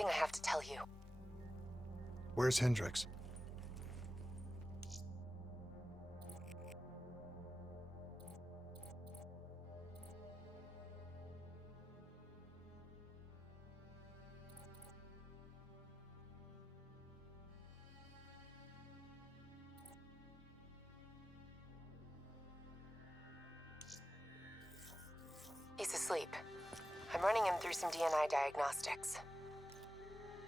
something I have to tell you. Where's Hendricks? He's asleep. I'm running him through some DNI diagnostics.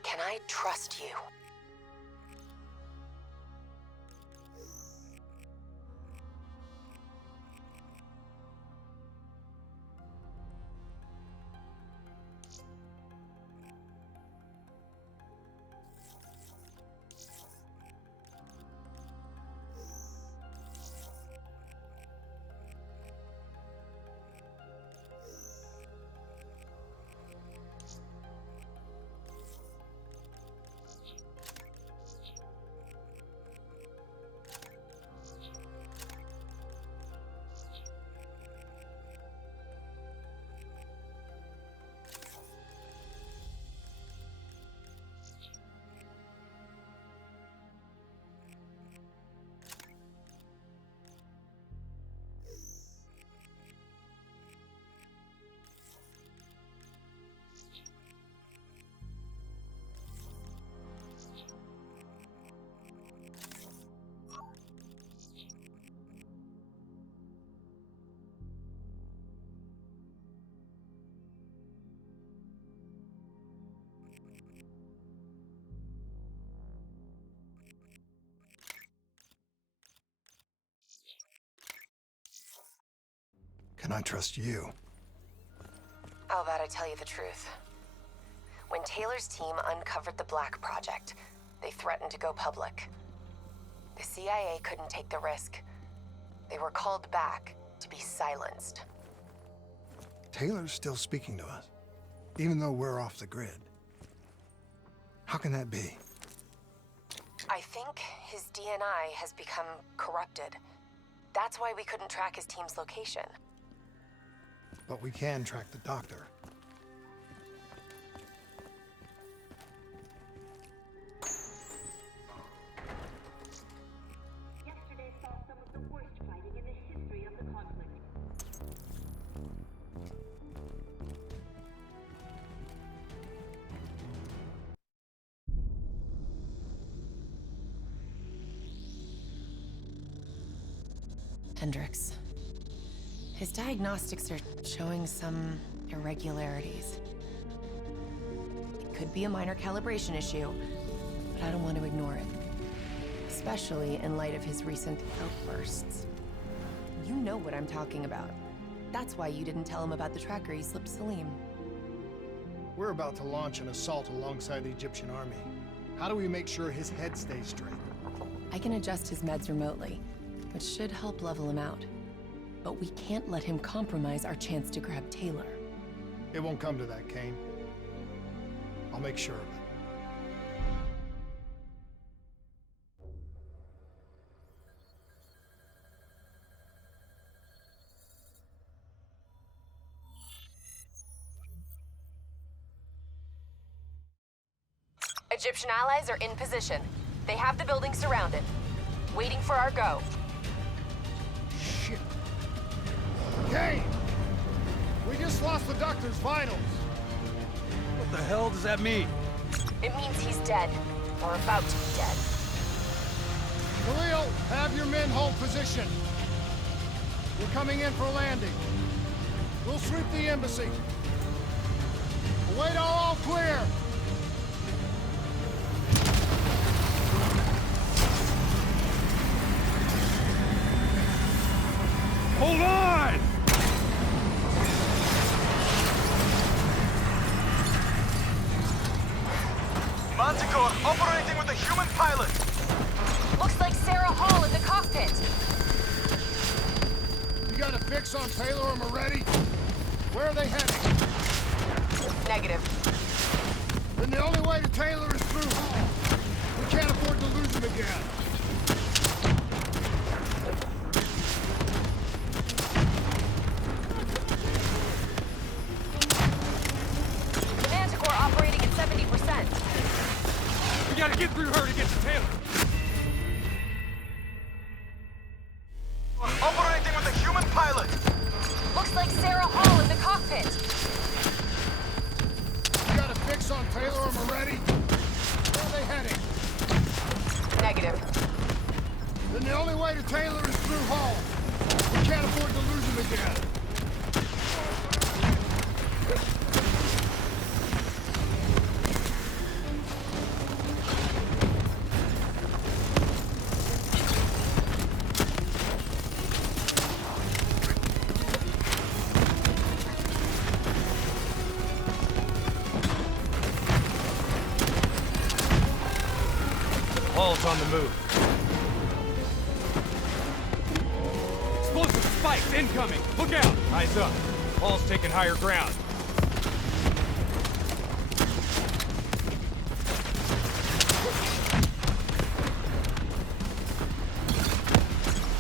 Can I trust you? Can I trust you? How about I tell you the truth? When Taylor's team uncovered the Black Project, they threatened to go public. The CIA couldn't take the risk. They were called back to be silenced. Taylor's still speaking to us, even though we're off the grid. How can that be? I think his DNI has become corrupted. That's why we couldn't track his team's location. But we can track the doctor. Yesterday saw some of the worst fighting in the history of the conflict. Hendricks. His diagnostics are showing some irregularities. It could be a minor calibration issue, but I don't want to ignore it. Especially in light of his recent outbursts. You know what I'm talking about. That's why you didn't tell him about the tracker you slipped Salim. We're about to launch an assault alongside the Egyptian army. How do we make sure his head stays straight? I can adjust his meds remotely, which should help level him out. But we can't let him compromise our chance to grab Taylor. It won't come to that, Kane. I'll make sure of it. Egyptian allies are in position. They have the building surrounded, waiting for our go. Shit. Kane! We just lost the doctor's vitals. What the hell does that mean? It means he's dead, or about to be dead. Khalil, have your men hold position. We're coming in for landing. We'll sweep the embassy. Await all clear. Hold on! Manticore operating with a human pilot. Looks like Sarah Hall in the cockpit. You got a fix on Taylor or Moretti? Where are they heading? Negative. Then the only way to Taylor is through Hall. We can't afford to lose him again. Manticore operating at 70%. pilot! Looks like Sarah Hall in the cockpit. You got a fix on Taylor and Moretti? Where are they heading? Negative. Then the only way to Taylor is through Hall. We can't afford to lose him again. Hall's on the move. Explosive spikes incoming! Look out! Eyes up. Hall's taking higher ground.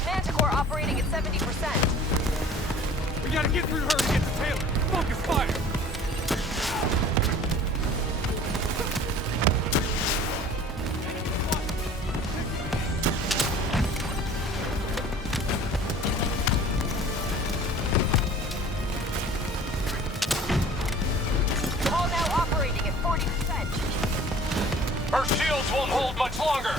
Manticore operating at 70%. We gotta get through her to get to Taylor. Focus fire! Hall now operating at 40%. Her shields won't hold much longer!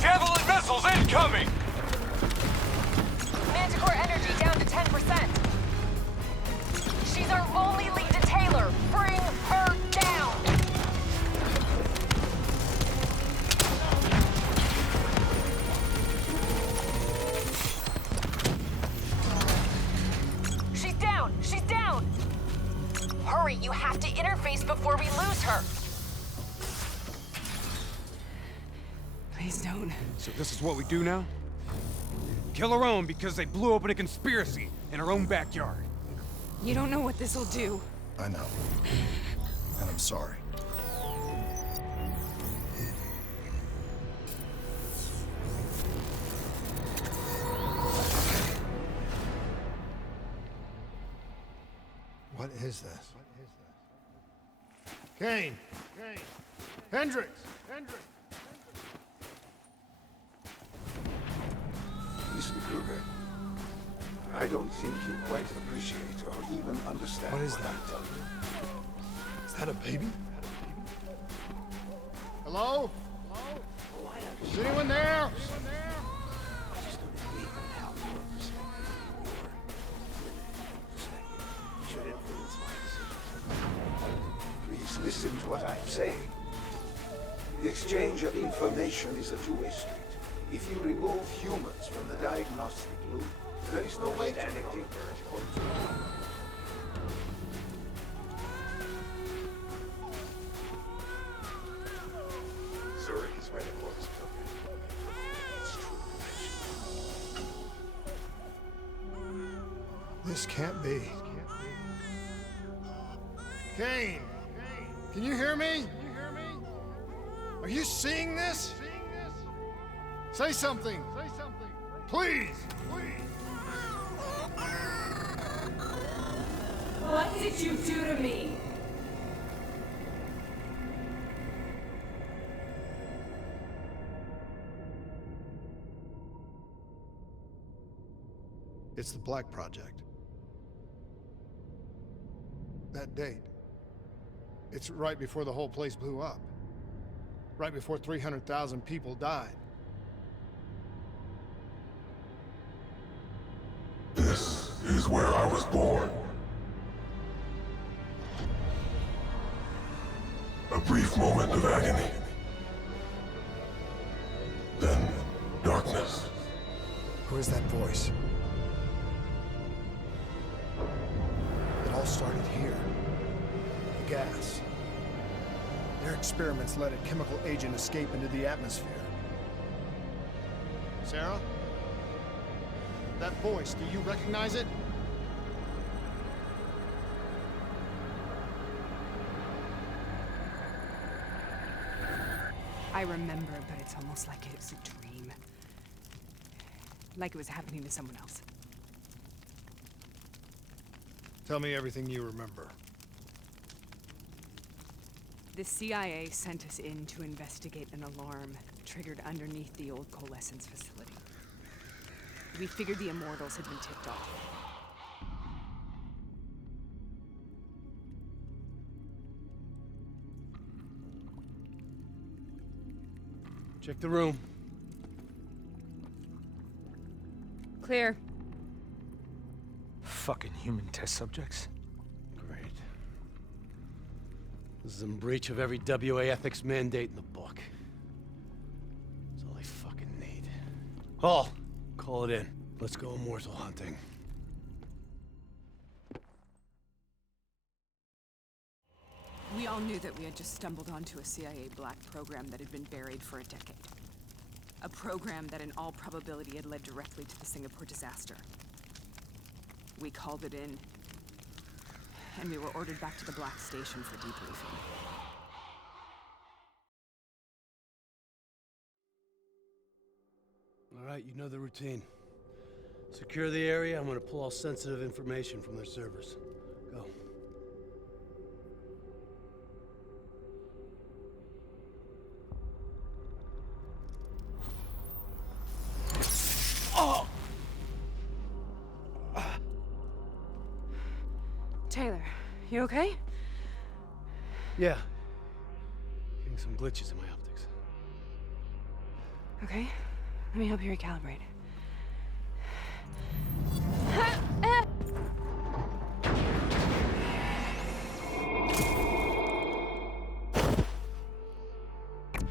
Javelin missiles incoming! Manticore energy down to 10%. She's our only lead to Taylor. Bring her down. She's down. She's down. Hurry, you have to interface before we lose her. Please don't. So this is what we do now? Kill our own because they blew open a conspiracy in our own backyard. You don't know what this'll do. I know. And I'm sorry. What is this? Kane! Hendricks! Mr. Kruger, I don't think you quite appreciate or even understand What is what that? I'm telling you. Is that a baby? Hello? Is anyone there? Should influence my decision. Please listen to what I'm saying. The exchange of information is a two-way street. If you remove humans from the diagnostic loop, there is no way to connect Zurich is where the court is coming. It's true. This can't be. Kane! Can you hear me? Are you seeing this? Say something! Please! What did you do to me? It's the Black Project. That date. It's right before the whole place blew up. Right before 300,000 people died. This is where I was born. A brief moment of agony. Then, darkness. Who is that voice? It all started here. The gas. Their experiments let a chemical agent escape into the atmosphere. Sarah? That voice, do you recognize it? I remember, but it's almost like it was a dream. Like it was happening to someone else. Tell me everything you remember. The CIA sent us in to investigate an alarm triggered underneath the old Coalescence facility. We figured the Immortals had been tipped off. Check the room. Clear. Fucking human test subjects. Great. This is in breach of every WA ethics mandate in the book. That's all I fucking need. Hall, call it in. Let's go immortal hunting. We all knew that we had just stumbled onto a CIA black program that had been buried for a decade. A program that in all probability had led directly to the Singapore disaster. We called it in, and we were ordered back to the Black Station for debriefing. All right, you know the routine. Secure the area. I'm gonna pull all sensitive information from their servers. Go. Taylor, you okay? Yeah. Getting some glitches in my optics. Okay, let me help you recalibrate.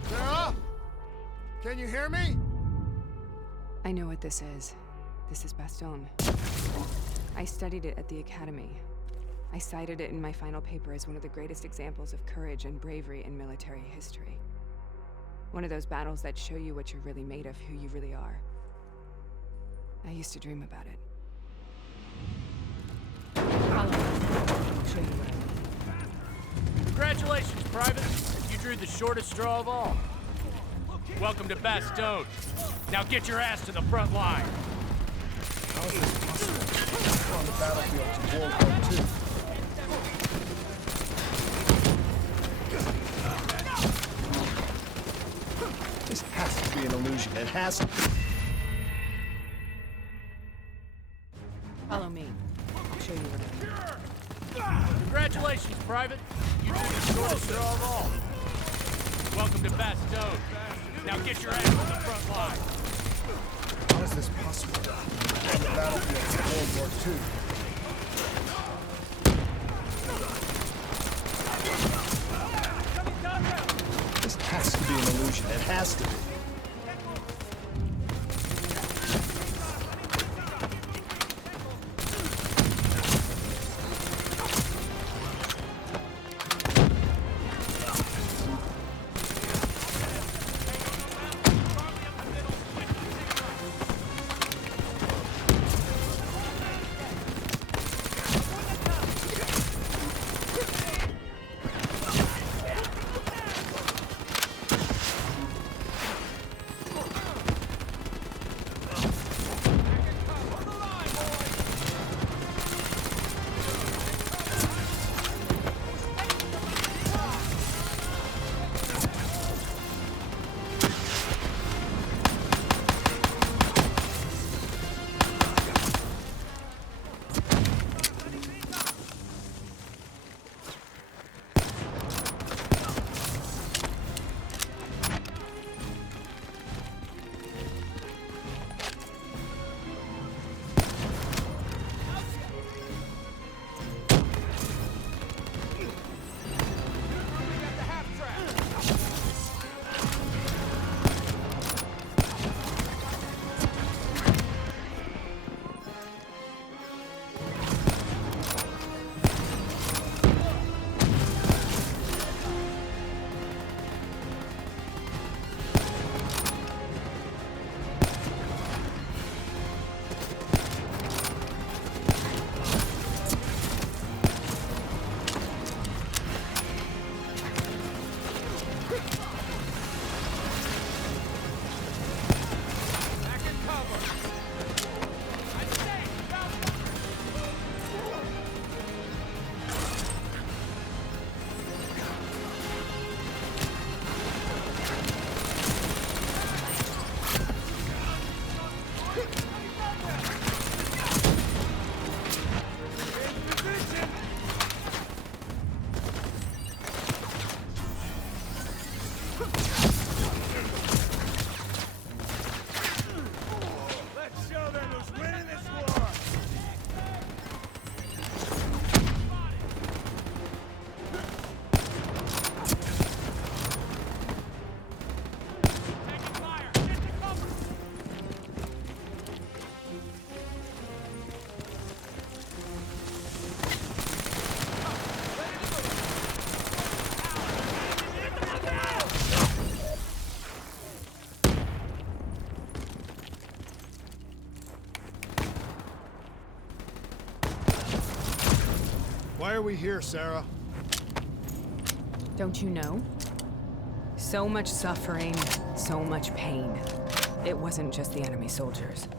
Sarah? Can you hear me? I know what this is. This is Bastogne. I studied it at the Academy. I cited it in my final paper as one of the greatest examples of courage and bravery in military history. One of those battles that show you what you're really made of, who you really are. I used to dream about it. Follow me. I'll show you what I mean. Congratulations, Private. You drew the shortest straw of all. Welcome to Bastogne. Now get your ass to the front line. How is this possible? We're on the battlefield to World War II. This has to be an illusion. It has to. Follow me. I'll show you what I mean. Congratulations, Private. You drew the shortest straw of all. Welcome to Bastogne. Now get your ass to the front line. How is this possible? We're on the battlefield to World War II. This has to be an illusion. It has to be. are we here, Sarah? Don't you know? So much suffering, so much pain. It wasn't just the enemy soldiers.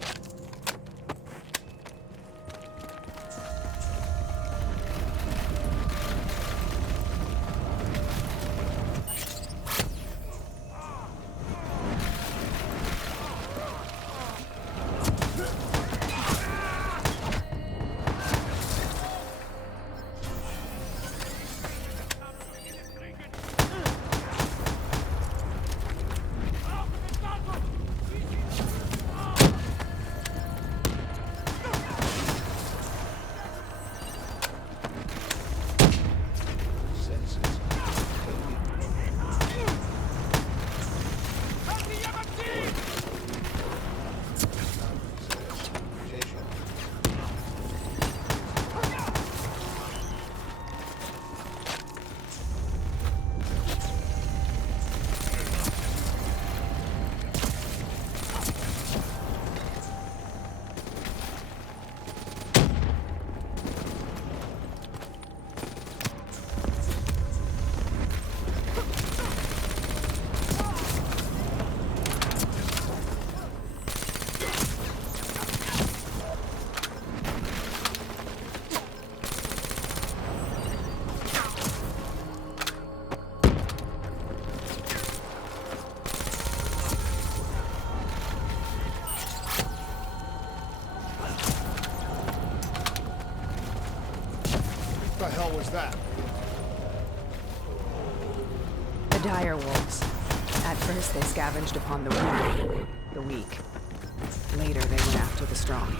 What the hell was that? The dire wolves. At first they scavenged upon the weak. Later they went after the strong.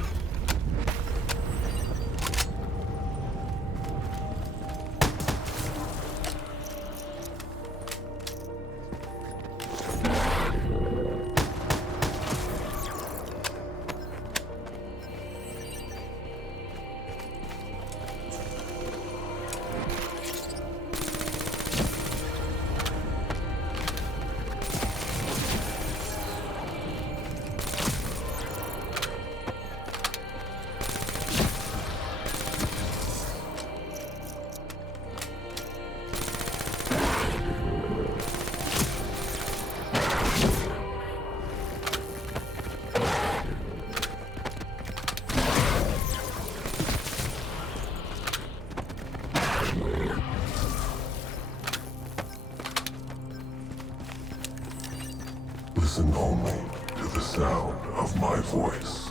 Listen only to the sound of my voice.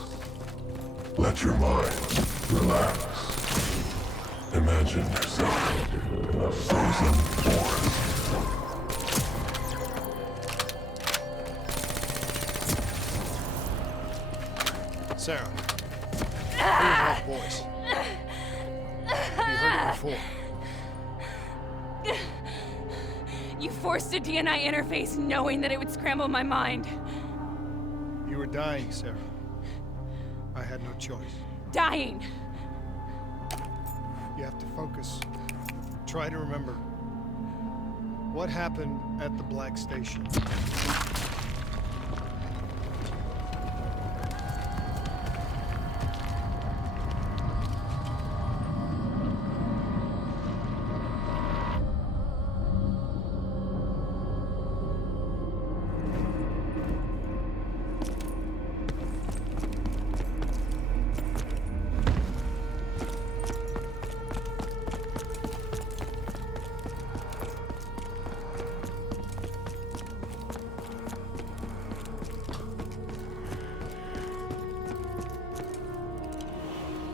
Let your mind relax. Imagine yourself in a frozen forest. Sarah. Hear that voice. Have you heard it before? You forced a DNI interface knowing that it would scramble my mind. You were dying, Sarah. I had no choice. Dying! You have to focus. Try to remember. What happened at the Black Station?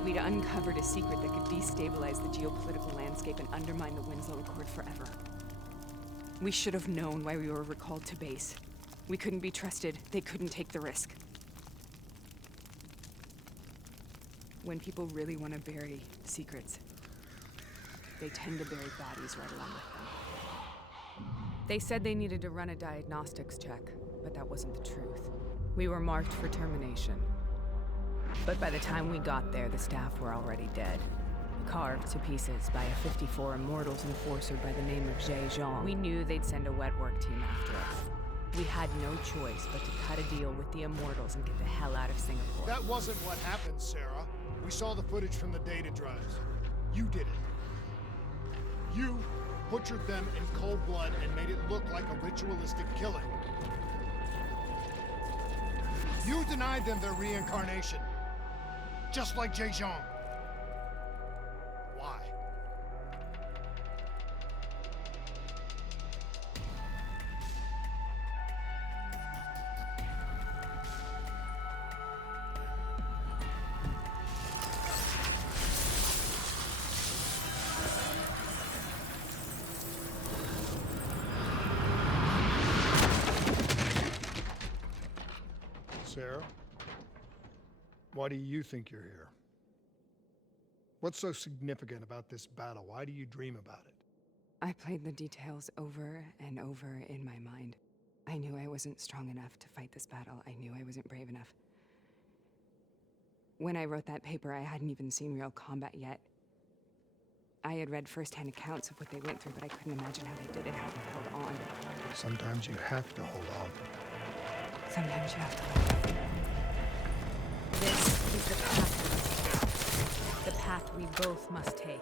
We'd uncovered a secret that could destabilize the geopolitical landscape and undermine the Winslow Accord forever. We should have known why we were recalled to base. We couldn't be trusted. They couldn't take the risk. When people really want to bury secrets, they tend to bury bodies right along with them. They said they needed to run a diagnostics check, but that wasn't the truth. We were marked for termination. But by the time we got there, the staff were already dead. Carved to pieces by a 54 Immortals enforcer by the name of Jay Zhang. We knew they'd send a wet work team after us. We had no choice but to cut a deal with the Immortals and get the hell out of Singapore. That wasn't what happened, Sarah. We saw the footage from the data drives. You did it. You butchered them in cold blood and made it look like a ritualistic killing. You denied them their reincarnation, just like Jay Zhang. Why? Sarah, why do you think you're here? What's so significant about this battle? Why do you dream about it? I played the details over and over in my mind. I knew I wasn't strong enough to fight this battle. I knew I wasn't brave enough. When I wrote that paper, I hadn't even seen real combat yet. I had read first-hand accounts of what they went through, but I couldn't imagine how they did it, how they held on. Sometimes you have to hold on. Sometimes you have to hold on. This is the path we must take. The path we both must take.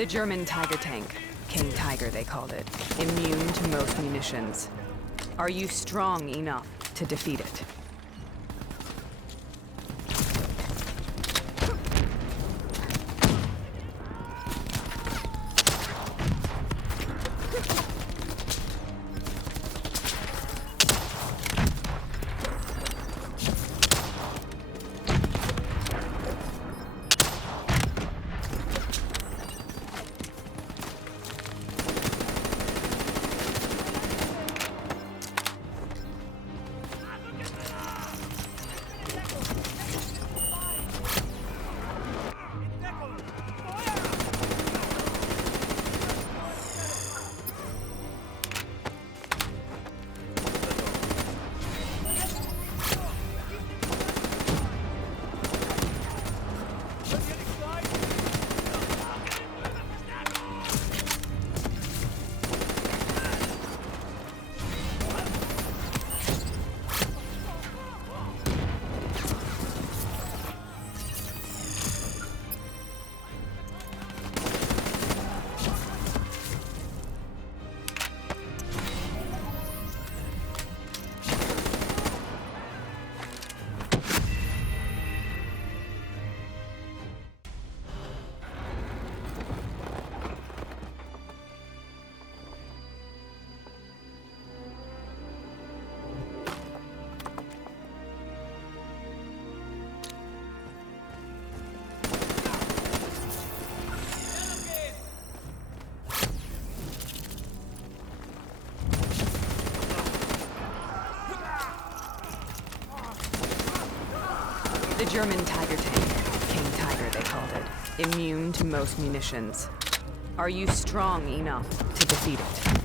The German Tiger tank. King Tiger, they called it. Immune to most munitions. Are you strong enough to defeat it? The German Tiger tank. King Tiger, they called it. Immune to most munitions. Are you strong enough to defeat it?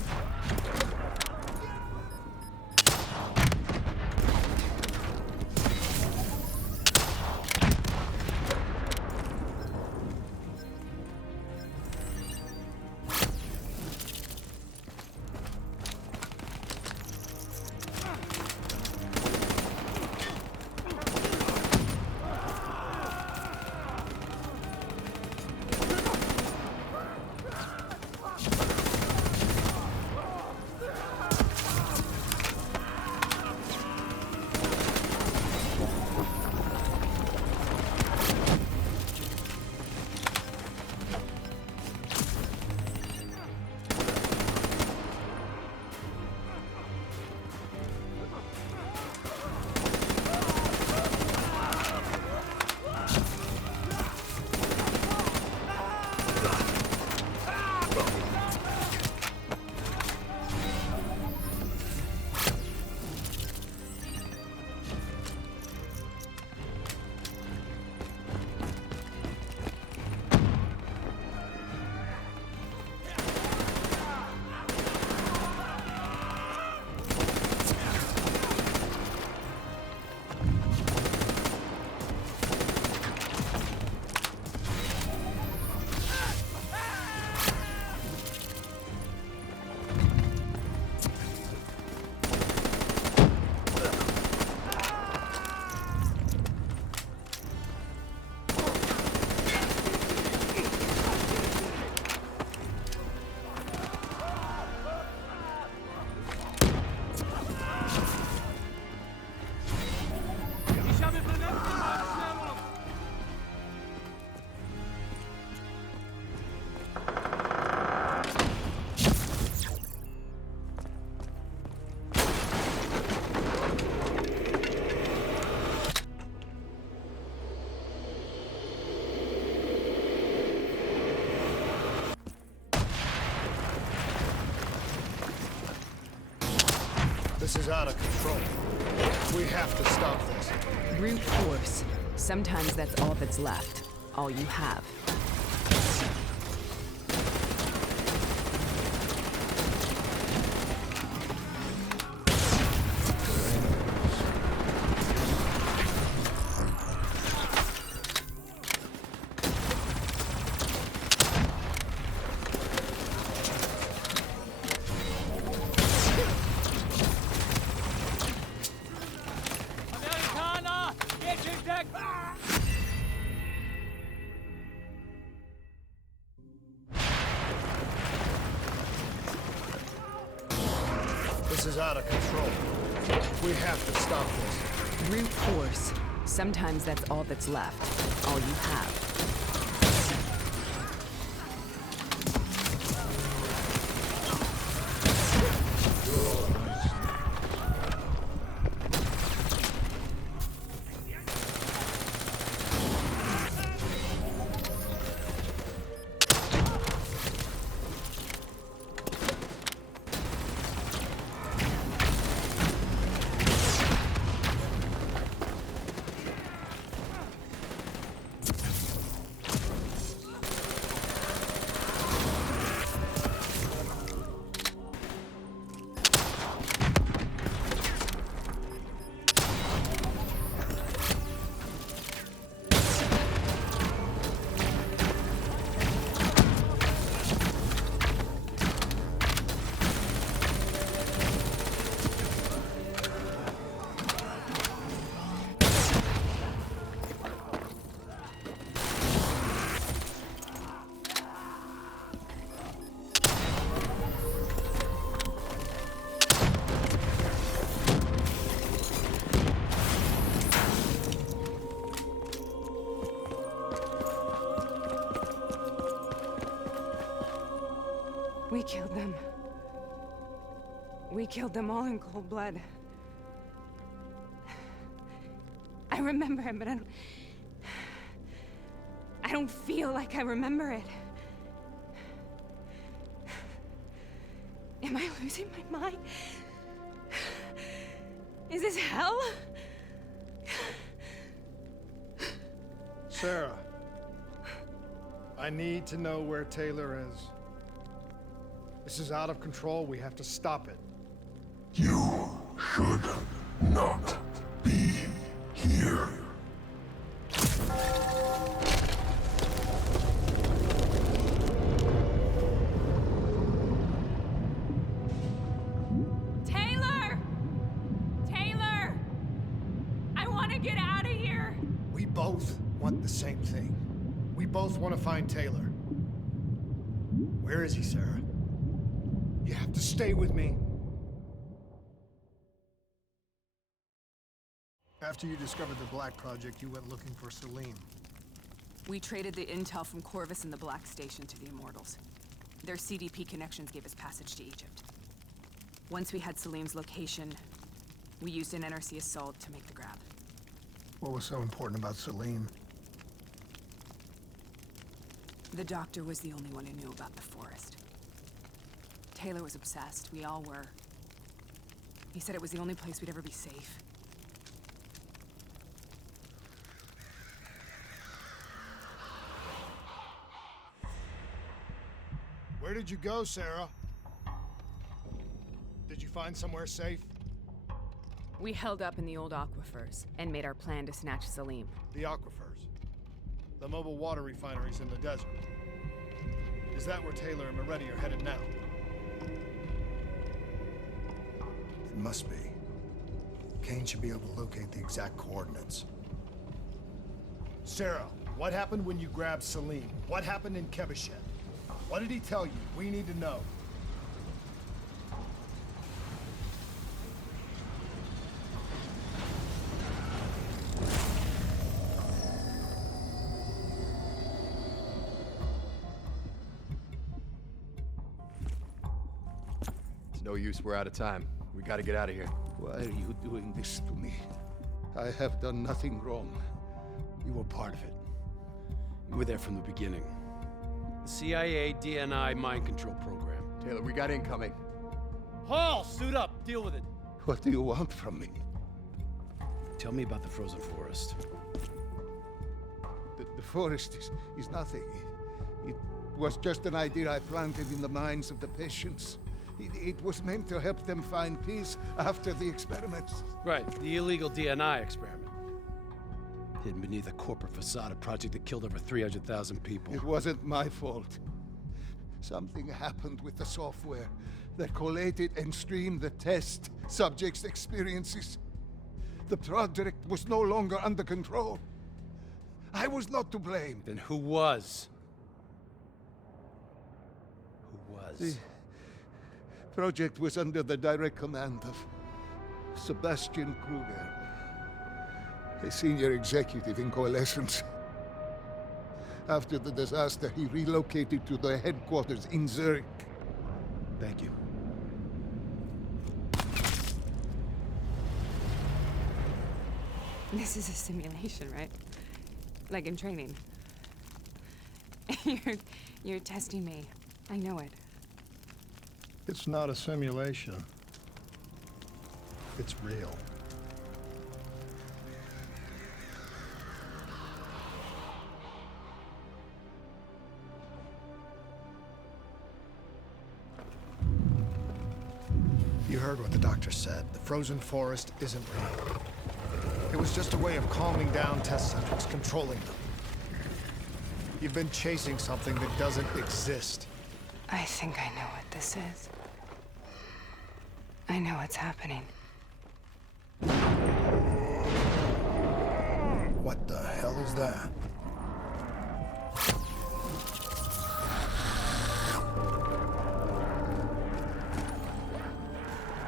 This is out of control. We have to stop this. Brute force. Sometimes that's all that's left. All you have. is out of control. We have to stop this. Brute force. Sometimes that's all that's left. All you have. We killed them. We killed them all in cold blood. I remember it, but I don't feel like I remember it. Am I losing my mind? Is this hell? Sarah, I need to know where Taylor is. This is out of control. We have to stop it. You should not be here. Taylor! Taylor! I want to get out of here! We both want the same thing. We both want to find Taylor. Where is he, Sarah? You have to stay with me. After you discovered the Black Project, you went looking for Salim. We traded the intel from Corvus and the Black Station to the Immortals. Their CDP connections gave us passage to Egypt. Once we had Salim's location, we used an NRC assault to make the grab. What was so important about Salim? The doctor was the only one who knew about the forest. Taylor was obsessed. We all were. He said it was the only place we'd ever be safe. Where did you go, Sarah? Did you find somewhere safe? We held up in the old aquifers and made our plan to snatch Salim. The aquifers. The mobile water refineries in the desert. Is that where Taylor and Moretti are headed now? It must be. Kane should be able to locate the exact coordinates. Sarah, what happened when you grabbed Salim? What happened in Kebashet? What did he tell you? We need to know. It's no use, we're out of time. We gotta get out of here. Why are you doing this to me? I have done nothing wrong. You were part of it. You were there from the beginning. The CIA DNI mind control program. Taylor, we got incoming. Hall, suit up. Deal with it. What do you want from me? Tell me about the frozen forest. The forest is nothing. It was just an idea I planted in the minds of the patients. It was meant to help them find peace after the experiments. Right, the illegal DNI experiment. Hidden beneath a corporate facade, a project that killed over 300,000 people. It wasn't my fault. Something happened with the software that collated and streamed the test subjects' experiences. The project was no longer under control. I was not to blame. Then who was? Who was? project was under the direct command of Sebastian Kruger, a senior executive in Coalescence. After the disaster, he relocated to the headquarters in Zurich. Thank you. This is a simulation, right? Like in training. You're testing me. I know it. It's not a simulation. It's real. You heard what the doctor said. The frozen forest isn't real. It was just a way of calming down test subjects, controlling them. You've been chasing something that doesn't exist. I think I know what this is. I know what's happening. What the hell is that?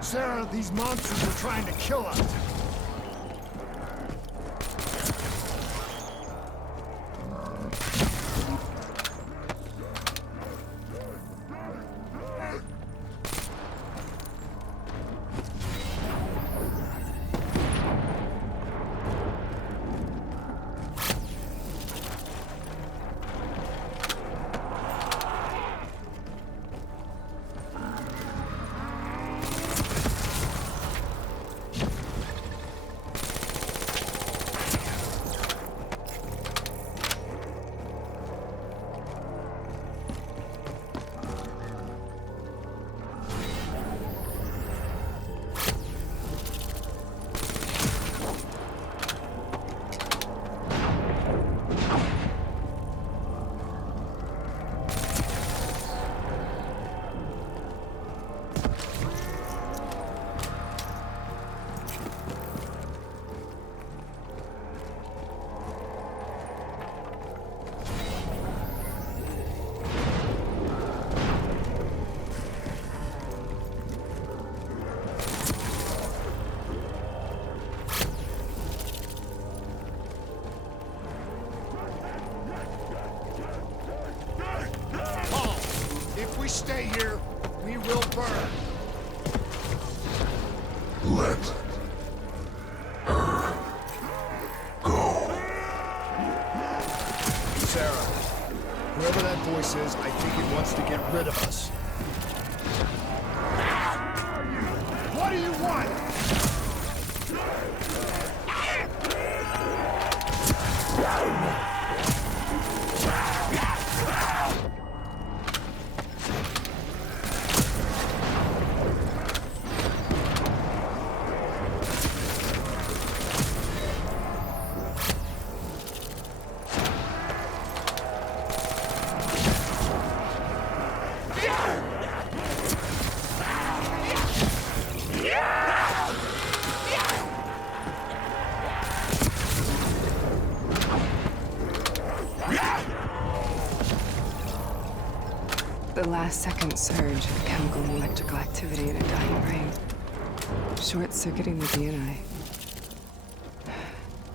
Sarah, these monsters are trying to kill us. If we stay here, we will burn. Let her go. Sarah, whoever that voice is, I think it wants to get rid of us. What do you want? The last second surge of chemical and electrical activity in a dying brain. Short-circuiting the DNA.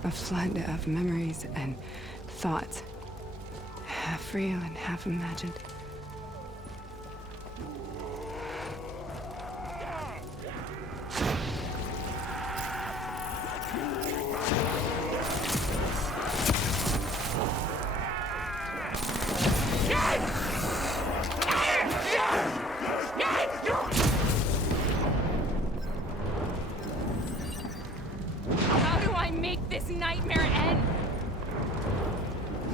A flood of memories and thoughts. Half real and half imagined. How do I make this nightmare end?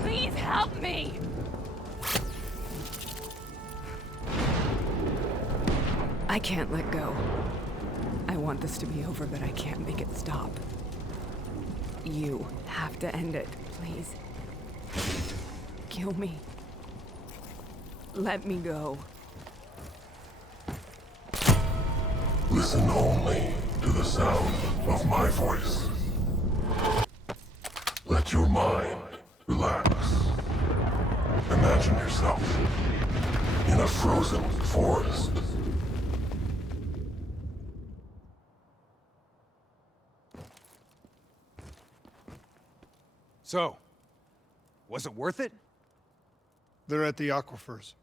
Please help me! I can't let go. I want this to be over, but I can't make it stop. You have to end it, please. Kill me. Let me go. Listen only to the sound of my voice. Let your mind relax. Imagine yourself in a frozen forest. So, was it worth it? They're at the aquifers.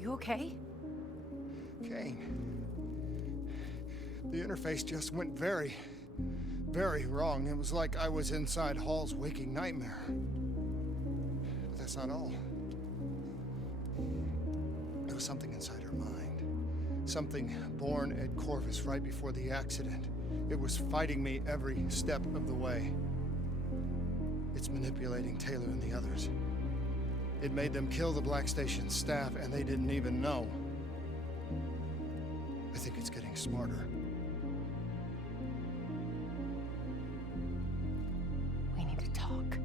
You okay? Kane. The interface just went very, very wrong. It was like I was inside Hall's waking nightmare. But that's not all. There was something inside her mind. Something born at Corvus right before the accident. It was fighting me every step of the way. It's manipulating Taylor and the others. It made them kill the Black Station staff, and they didn't even know. I think it's getting smarter. We need to talk.